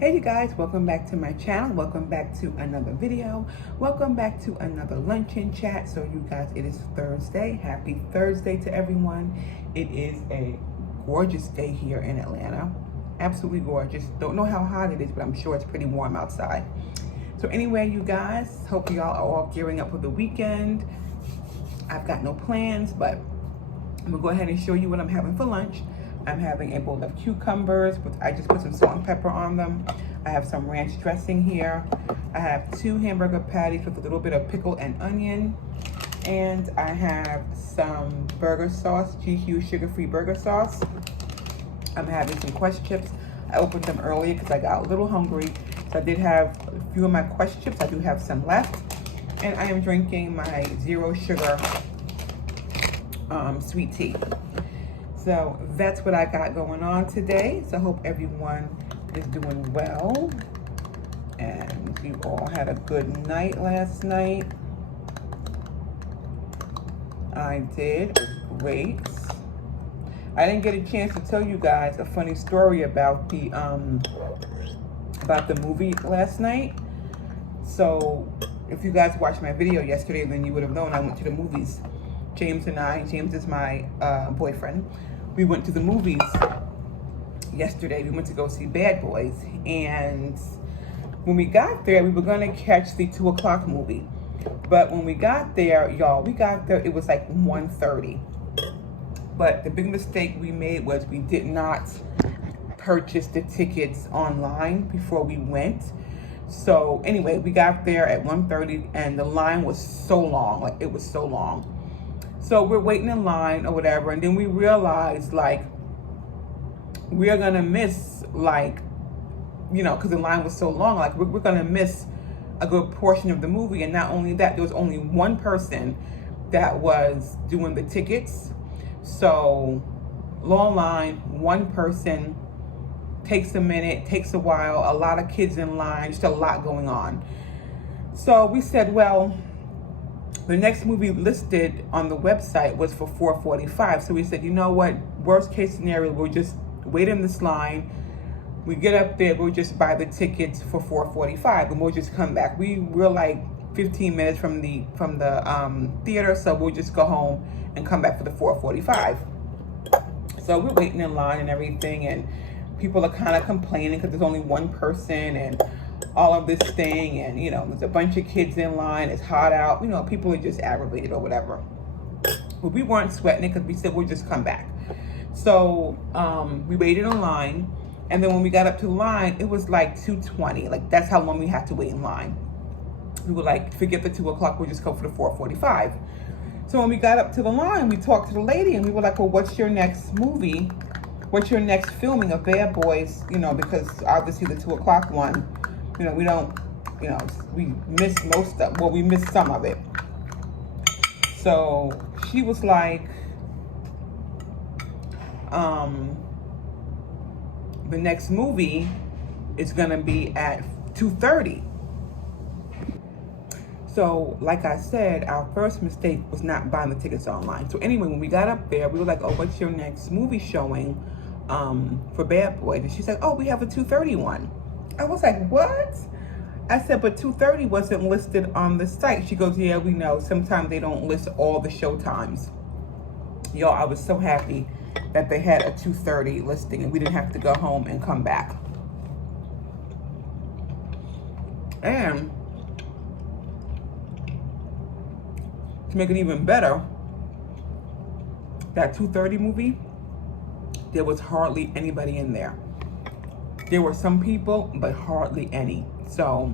Hey you guys, welcome back to my channel. Welcome back to another video. Welcome back to another luncheon chat. So you guys, it is Thursday. Happy Thursday to everyone. It is a gorgeous day here in Atlanta. Absolutely gorgeous. Don't know how hot it is, but I'm sure it's pretty warm outside. So anyway, you guys, hope y'all are all gearing up for the weekend. I've got no plans, but I'm gonna go ahead and show you what I'm having for lunch. I'm having a bowl of cucumbers, but I just put some salt and pepper on them. I have some ranch dressing here. I have 2 hamburger patties with a little bit of pickle and onion. And I have some burger sauce, GQ sugar-free burger sauce. I'm having some Quest chips. I opened them earlier because I got a little hungry. So I did have a few of my Quest chips. I do have some left. And I am drinking my zero sugar sweet tea. So that's what I got going on today. So I hope everyone is doing well and you all had a good night last night. I did great. I didn't get a chance to tell you guys a funny story about the movie last night. So if you guys watched my video yesterday, then you would have known I went to the movies. James is my boyfriend. We went to the movies yesterday. We went to go see Bad Boys. And when we got there, we were going to catch the 2 o'clock movie. But when we got there, y'all, it was like 1:30. But the big mistake we made was we did not purchase the tickets online before we went. So anyway, we got there at 1:30 and the line was so long, like it was so long. So we're waiting in line or whatever, and then we realized like we're gonna miss, like, you know, because the line was so long, like we're gonna miss a good portion of the movie. And not only that, there was only one person that was doing the tickets. So long line, one person, takes a minute, takes a while, a lot of kids in line, just a lot going on. So we said, well, the next movie listed on the website was for 4:45. So we said, you know what? Worst case scenario, we'll just wait in this line. We get up there, we'll just buy the tickets for 4:45 and we'll just come back. We're like 15 minutes from the theater, so we'll just go home and come back for the 4:45. So we're waiting in line and everything, and people are kind of complaining because there's only one person and all of this thing, and you know, there's a bunch of kids in line, it's hot out, you know, people are just aggravated or whatever. But we weren't sweating it because we said we'll just come back. So we waited in line, and then when we got up to the line, it was like 2:20. Like that's how long we had to wait in line. We were like, forget the 2 o'clock, we'll just go for the 4:45. So when we got up to the line, we talked to the lady and we were like, well, what's your next movie? What's your next filming of Bad Boys? You know, because obviously the 2 o'clock one, you know, we don't, you know, we missed we missed some of it. So she was like, the next movie is gonna be at 2:30. So like I said, our first mistake was not buying the tickets online. So anyway, when we got up there, we were like, oh, what's your next movie showing for Bad Boys? And she's like, oh, we have a 2:30 one. I was like, what? I said, but 2:30 wasn't listed on the site. She goes, yeah, we know. Sometimes they don't list all the show times. Y'all, I was so happy that they had a 2:30 listing and we didn't have to go home and come back. And to make it even better, that 2:30 movie, there was hardly anybody in there. There were some people, but hardly any. So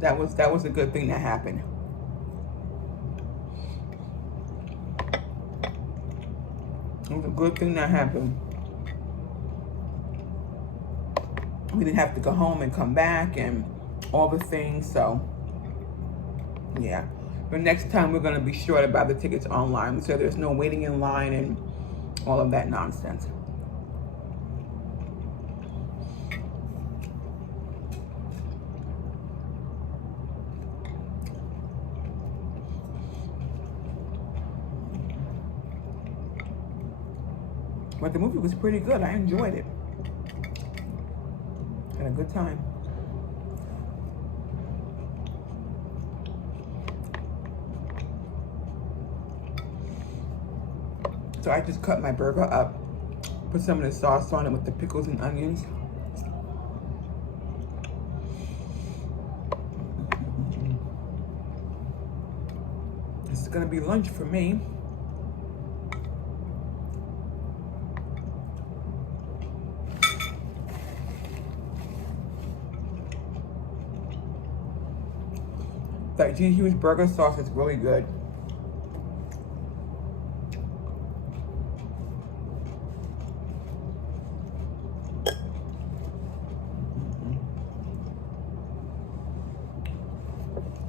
that was a good thing that happened. It was a good thing that happened. We didn't have to go home and come back and all the things. So yeah. But next time we're gonna be sure to buy the tickets online so there's no waiting in line and all of that nonsense. But the movie was pretty good. I enjoyed it. Had a good time. So I just cut my burger up, put some of the sauce on it with the pickles and onions. This is gonna be lunch for me. That G Hughes burger sauce is really good.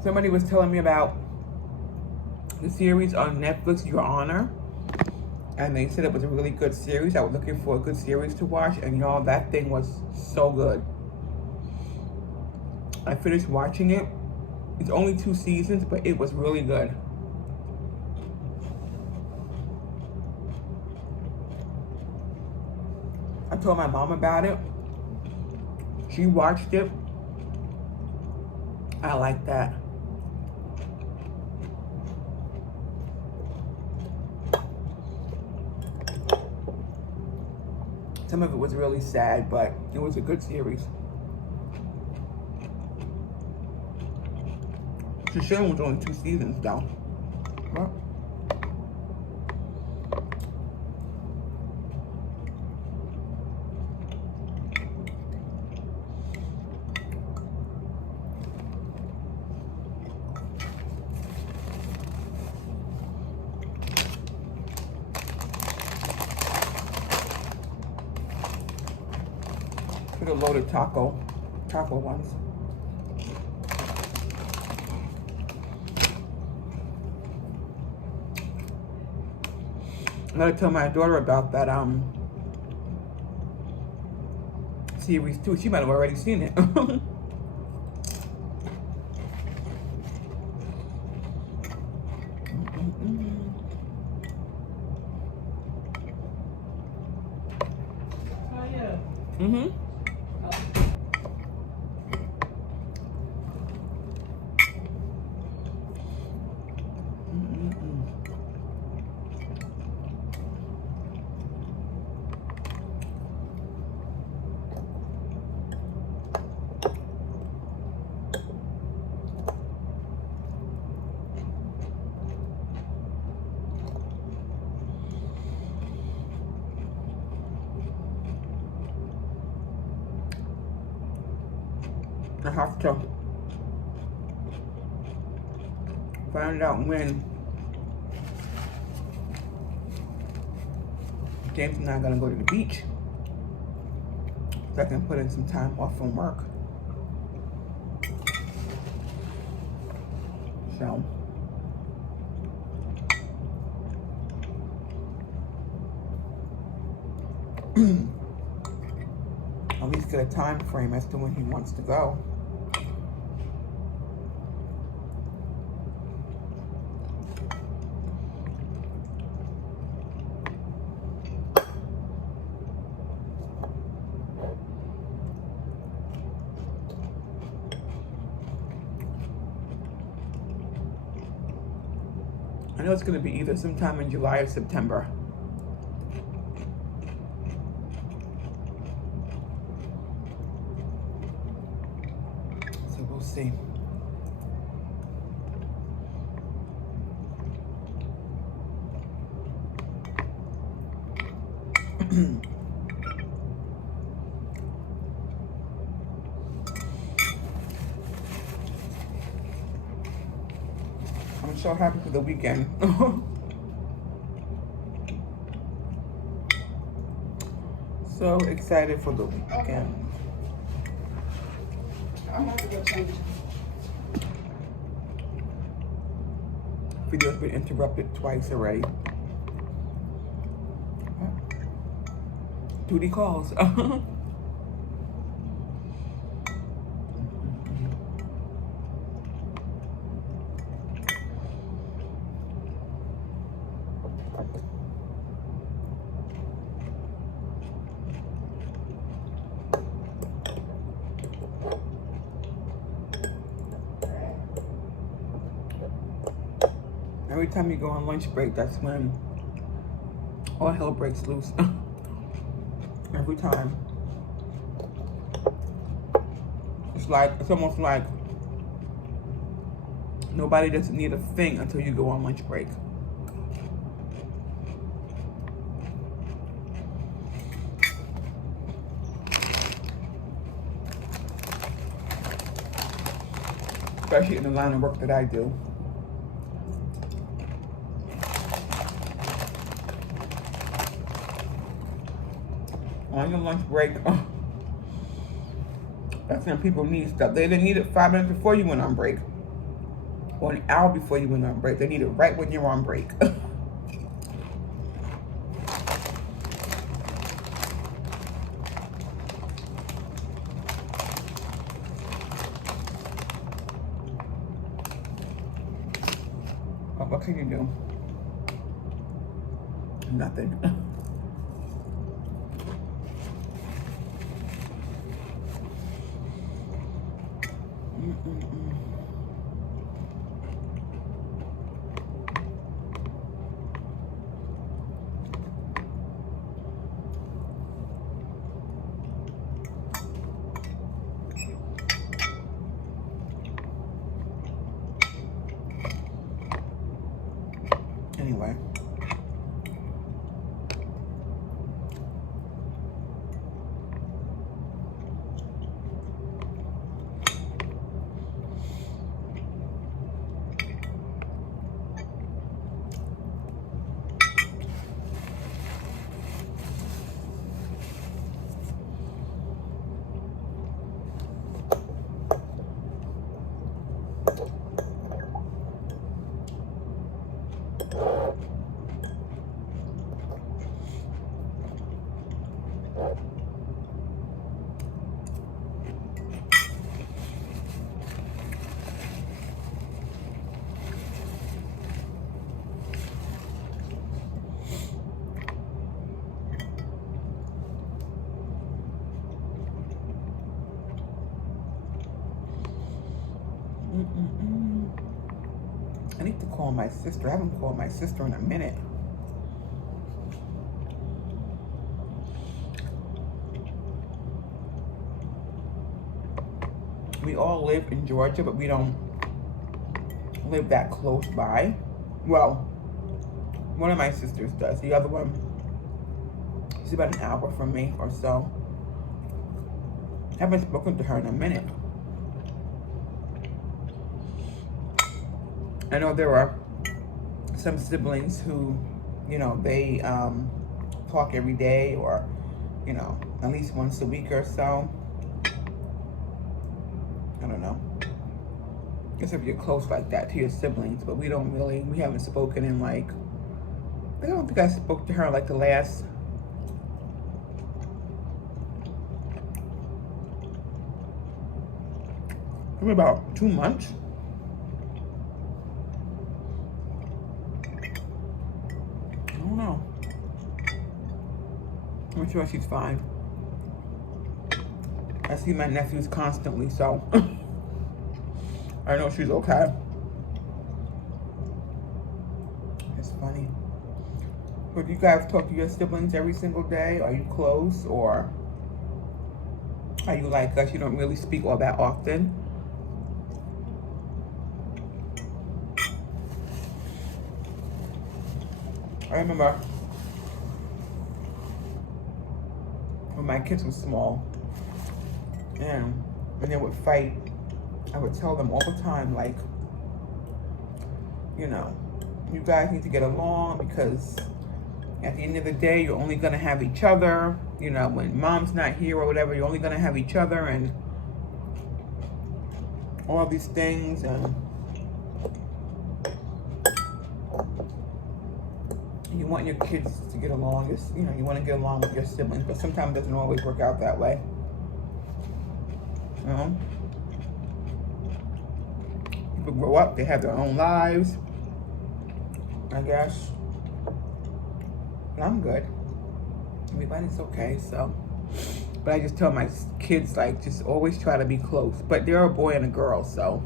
Somebody was telling me about the series on Netflix, Your Honor, and they said it was a really good series. I was looking for a good series to watch, and y'all, that thing was so good. I finished watching it. It's only 2 seasons, but it was really good. I told my mom about it. She watched it. I like that. Some of it was really sad, but it was a good series. The show was only 2 seasons, though. What? For the loaded taco ones. I gotta tell my daughter about that series too. She might have already seen it. Mm-hmm. I have to find out when James and I are gonna go to the beach so I can put in some time off from work. So at least get a time frame as to when he wants to go. I know it's going to be either sometime in July or September. So we'll see. I'm so happy for the weekend. So excited for the weekend. I'm gonna have to go change. Video's been interrupted twice already. Duty calls. Every time you go on lunch break, that's when all hell breaks loose. Every time. It's almost like nobody doesn't need a thing until you go on lunch break. Especially in the line of work that I do. On your lunch break, that's when people need stuff. They didn't need it 5 minutes before you went on break, or an hour before you went on break. They need it right when you're on break. But what can you do? Nothing. Anyway. I need to call my sister. I haven't called my sister in a minute. We all live in Georgia, but we don't live that close by. Well, one of my sisters does. The other one, she's about an hour from me or so. I haven't spoken to her in a minute. I know there are some siblings who, you know, they talk every day, or, you know, at least once a week or so. I don't know. I guess if you're close like that to your siblings, but we haven't spoken in like, I don't think I spoke to her like the last, maybe about 2 months. I'm sure she's fine. I see my nephews constantly, so I know she's okay. It's funny. But do you guys talk to your siblings every single day? Are you close, or are you like us? You don't really speak all that often? I remember when my kids were small, and when they would fight, I would tell them all the time, like, you know, you guys need to get along, because at the end of the day, you're only gonna have each other. You know, when mom's not here or whatever, you're only gonna have each other, and all these things. And you want your kids to get along. It's, you know, you want to get along with your siblings, but sometimes it doesn't always work out that way. You know? People grow up, they have their own lives, I guess. And I'm good. Everybody's okay, so. But I just tell my kids, like, just always try to be close. But they're a boy and a girl, so.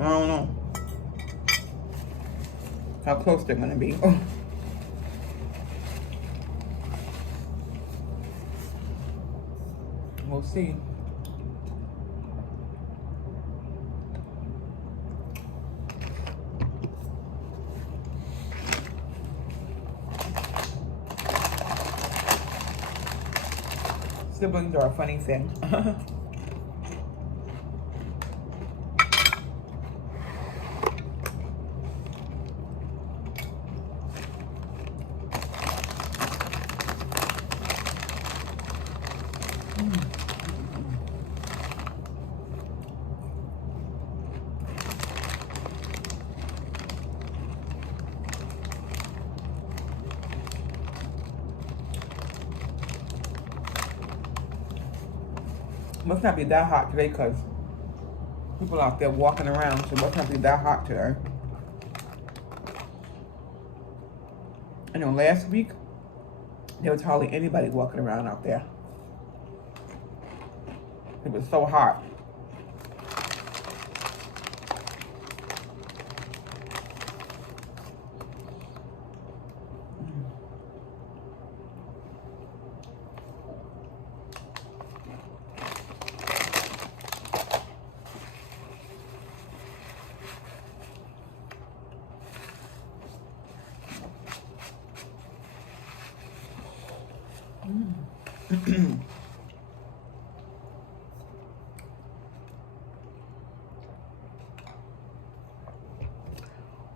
I don't know. how close they're gonna be. We'll see. Siblings are a funny thing. Must not be that hot today because people out there walking around, so it must not be that hot today. I know last week there was hardly anybody walking around out there. It was so hot.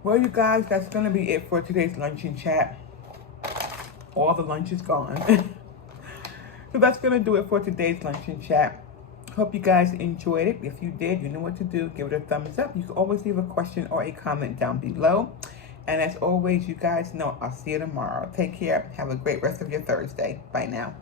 Well, you guys, that's going to be it for today's lunch and chat. All the lunch is gone. So that's going to do it for today's lunch and chat. Hope you guys enjoyed it. If you did, you know what to do. Give it a thumbs up. You can always leave a question or a comment down below. And as always, you guys know, I'll see you tomorrow. Take care. Have a great rest of your Thursday. Bye now.